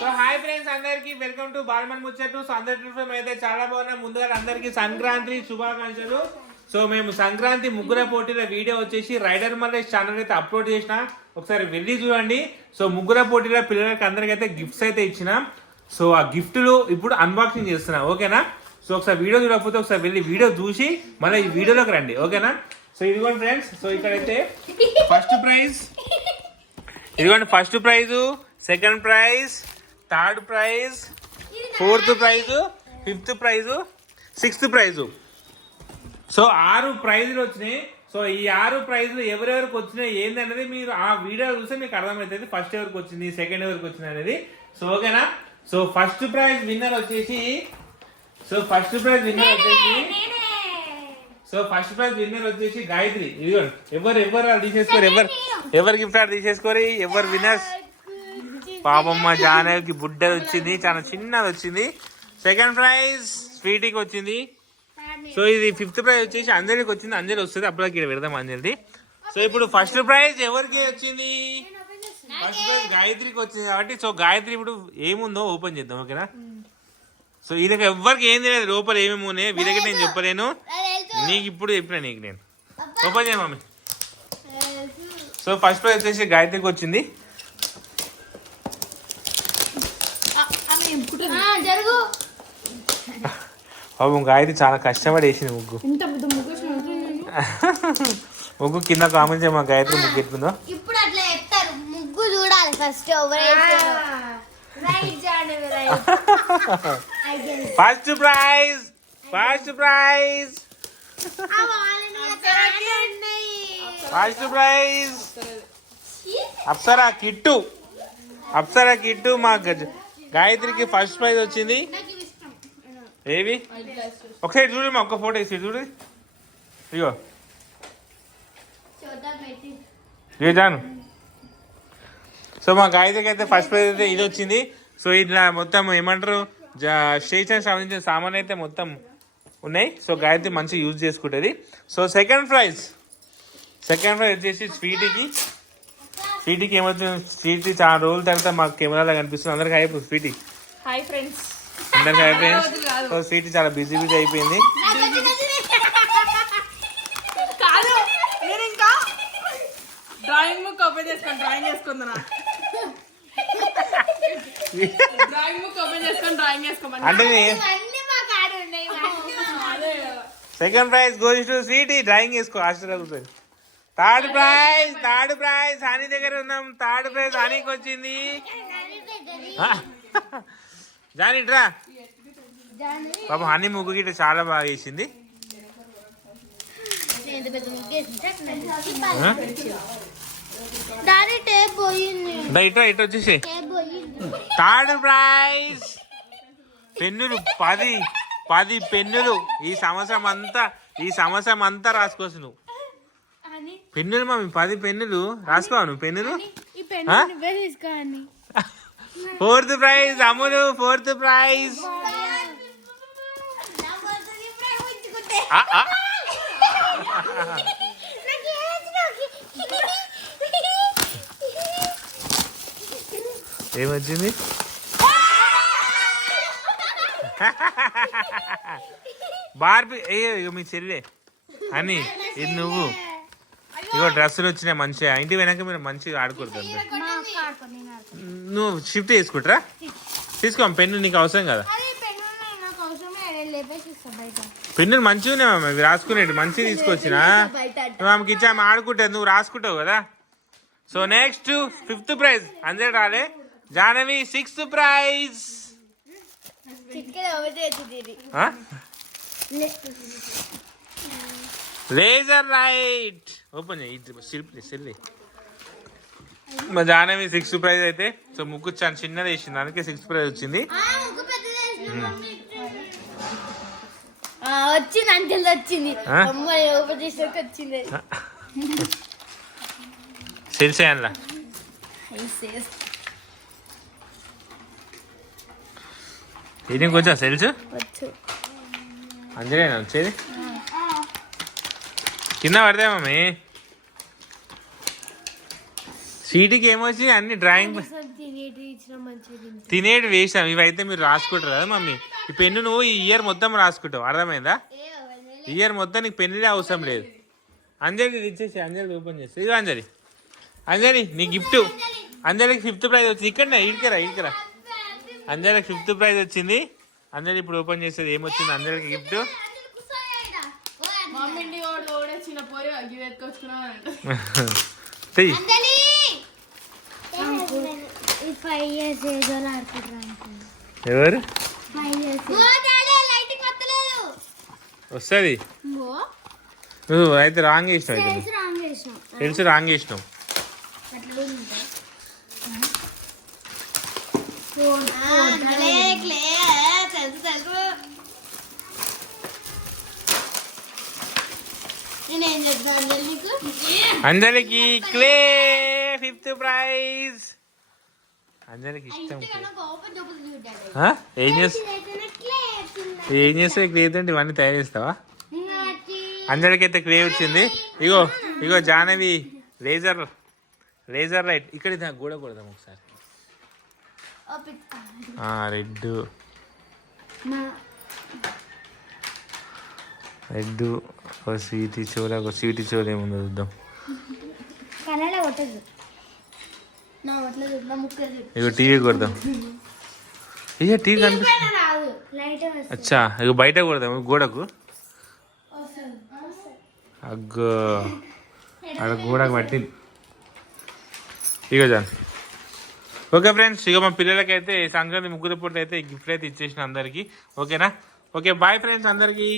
So hi friends అందరికి welcome to బాల్మన్ ముచ్చట్లు. So అందరి అయితే చాలా బాగున్నాం. ముందుగా అందరికి సంక్రాంతి శుభాకాంక్షలు. సో మేము సంక్రాంతి ముగ్గుర పోటీల వీడియో వచ్చేసి రైడర్ మల్లేష్ ఛానల్ అయితే అప్లోడ్ చేసిన, ఒకసారి వెళ్ళి చూడండి. సో ముగ్గుర పోటీల పిల్లలకి అందరికి అయితే గిఫ్ట్స్ అయితే ఇచ్చినాం. సో ఆ గిఫ్ట్లు ఇప్పుడు అన్బాక్సింగ్ చేస్తున్నా, ఓకేనా? సో ఒకసారి వీడియో చూడకపోతే ఒకసారి వెళ్ళి వీడియో చూసి మళ్ళీ ఈ వీడియోలోకి రండి, ఓకేనా? సో ఇదిగోండి ఫ్రెండ్స్, సో ఇక్కడైతే ఫస్ట్ ప్రైజ్ ఇదిగోండి, first prize, second prize, third prize, fourth prize, fifth prize, sixth prize. So 6 ప్రైజులు వచ్చినాయి. సో ఈ 6 ప్రైజులు ఎవరెవరికి వచ్చినాయి ఏంది అనేది మీరు ఆ వీడియో చూస్తే మీకు అర్థమవుతుంది, ఫస్ట్ ఎవరికి వచ్చింది, సెకండ్ ఎవరికి వచ్చింది అనేది. సో ఓకేనా? సో ఫస్ట్ ప్రైజ్ విన్నర్ వచ్చేసి గాయత్రి. ఇదిగోండి, ఎవరు తీసేసుకోరు, ఎవరు గిఫ్ట్ ఆర్డర్ తీసేసుకోరు, ఎవరు విన్నర్స్. పాపమ్మ జానకి బుడ్డ వచ్చింది, చాలా చిన్నది వచ్చింది. సెకండ్ ప్రైజ్ స్వీటీకి వచ్చింది. సో ఇది ఫిఫ్త్ ప్రైజ్ వచ్చేసి అందరికి వచ్చింది, అందరికి వస్తుంది. అప్పటికి పెడదాం అందరిది. సో ఇప్పుడు ఫస్ట్ ప్రైజ్ ఎవరికి వచ్చింది? ఫస్ట్ ప్రైజ్ గాయత్రికి వచ్చింది కాబట్టి సో గాయత్రి ఇప్పుడు ఏముందో ఓపెన్ చేద్దాం, ఓకేనా? సో ఇది ఎవరికి ఏం తెలియదు లోపల ఏమేమి ఉన్నాయి, వీళ్ళకి నేను చెప్పలేను, నీకు ఇప్పుడు చెప్పినా నీకు నేను. ఓపెన్ చేయ మమ్మీ. సో ఫస్ట్ ప్రైజ్ వచ్చేసి గాయత్రికి వచ్చింది. బాబు గాయత్రి చాలా కష్టపడి వేసింది ముగ్గు. ముగ్గు కింద కామెంట్ చేయమా గాయత్రి ముగ్గు ఎట్లుందో. ఇప్పుడు అట్లా చెప్తారు, ముగ్గు చూడాలి first. First prize first prize first prize Apsara kit మా గాయత్రికి ఫస్ట్ ప్రైజ్ వచ్చింది. ఏవి ఒకసారి చూడు మా, ఒక్క ఫోటో వేసి చూడు. ఇగో జాను. సో మా గాయత్రికి అయితే ఫస్ట్ ప్రైజ్ అయితే ఇది వచ్చింది. సో ఇట్లా మొత్తం ఏమంటారు స్టేషన్ సంబంధించిన సామాన్ అయితే మొత్తం ఉన్నాయి. సో గాయత్రి మంచిగా యూజ్ చేసుకుంటుంది. సో సెకండ్ ప్రైజ్ వచ్చేసి స్వీటీకి ఏమవుతుంది? స్వీటీ చాలా రోజుల తర్వాత మాకు కెమెరాలో కనిపిస్తుంది. అందరికి అయిపోయింది స్వీటీ. హాయ్ ఫ్రెండ్స్, అందరికి అయిపోయింది. సో స్వీటీ చాలా బిజీ అయిపోయింది. కాదు నేను ఇంకా డ్రాయింగ్ బుక్ ఓపెన్ చేసుకొని డ్రాయింగ్ చేసుకుంటున్నా. అంటే second prize goes to Sweety. Drawing వేసుకో హాస్టల్ కూర్చొని. థర్డ్ ప్రైజ్ హనీ దగ్గర ఉన్నాం. థర్డ్ ప్రైజ్ హనీకి వచ్చింది. జానీ డ్రా పాపం హనీ ముగ్గు గిట్ట చాలా బాగా వేసింది. ఇటు వచ్చేసి థర్డ్ ప్రైజ్ పెన్నులు 10 పెన్నులు. ఈ సంవత్సరం అంతా రాసుకోవచ్చు నువ్వు పెన్నులు. మమ్మీ 10 పెన్నులు రాసుకోవా నువ్వు పెన్నులు. ఫోర్త్ ప్రైజ్ అమ్ములు. ఫోర్త్ ప్రైజ్ ఏమొచ్చింది? బార్బీ. ఇగో మీ చెల్లె అని ఇది నువ్వు. ఇగో డ్రెస్సులు వచ్చినాయి మంచిగా. ఇంటి వెనక మీరు మంచిగా ఆడుకోరు. నువ్వు షిఫ్ట్ చేసుకుంటారా? తీసుకో పెన్ను, నీకు అవసరం కదా. పెన్నులు మంచిగా ఉన్నాయి మామ, ఇవి రాసుకునేవి మంచిగా తీసుకొచ్చినా ఆమెకి ఇచ్చి ఆమె ఆడుకుంటుంది, నువ్వు రాసుకుంటావు కదా. సో నెక్స్ట్ ఫిఫ్త్ ప్రైజ్ అందరూ రాలే. Jahnavi sixth prize. Laser light open చేయి. మా జాహ్నవి సిక్స్త్ ప్రైజ్ అయితే. సో ముగ్గు చాలా చిన్నది వేసింది, దానికి సిక్స్త్ ప్రైజ్ వచ్చింది. సెల్స్ అలా ఇది కొంచెం సెల్స్ అందులోనే వచ్చేది. కింద పడతాయి మమ్మీ. స్వీట్కి ఏమొచ్చి అన్ని డ్రాయింగ్ తినేటి వేసాం. ఇవైతే మీరు రాసుకుంటారు కదా మమ్మీ. ఈ పెన్ను నువ్వు ఈ ఇయర్ మొత్తం రాసుకుంటావు, అర్థమైందా? ఈ ఇయర్ మొత్తం నీకు పెన్నులే అవసరం లేదు. అంజలి ఇది ఇచ్చేసి, అంజలి ఓపెన్ చేసి. ఇది అంజలి, అంజలి నీ గిఫ్ట్. అంజలికి 5th ప్రైజ్ వచ్చింది. ఇక్కడనే ఇడికరా. అంజలికి 5th ప్రైజ్ వచ్చింది. అంజలి ఇప్పుడు ఓపెన్ చేసేది ఏమొచ్చింది అంజలికి గిఫ్ట్. మమ్మీ ఓడొచ్చిన పోయి అగ్గి ఎత్తుకొచ్చుకున్నాను. ఎవరు వస్తుంది? నువ్వు అయితే రాంగ్ చేసినావు. తెలుసు రాంగ్ చేసినావు. అంజలికి క్లే 5th ప్రైజ్. అంజలికి ఇష్టం. ఏం చేస్తావు క్లే తోటి? ఇవన్నీ తయారు చేస్తావా? అంజలికి అయితే క్లే వచ్చింది. ఇగో జానవి లేజర్ లైట్. ఇక్కడ గోడ కొడదాం ఒకసారి. రెడ్ స్వీటీ చోర ఏముందో చూద్దాం. ఇగో టీవీ కొడదాం. ఇక టీవీ కనిపిస్తుంది. అచ్చా ఇక బయట కొడదాం గోడకు. అగ్గో అక్కడ గోడకు పట్టింది. ఇగో జాన్. ఓకే ఫ్రెండ్స్, ఇక మా పిల్లలకైతే సంక్రాంతి ముగ్గురు పూట అయితే గిఫ్ట్ అయితే ఇచ్చేసిన అందరికి. ఓకేనా? ఓకే బాయ్ ఫ్రెండ్స్ అందరికి.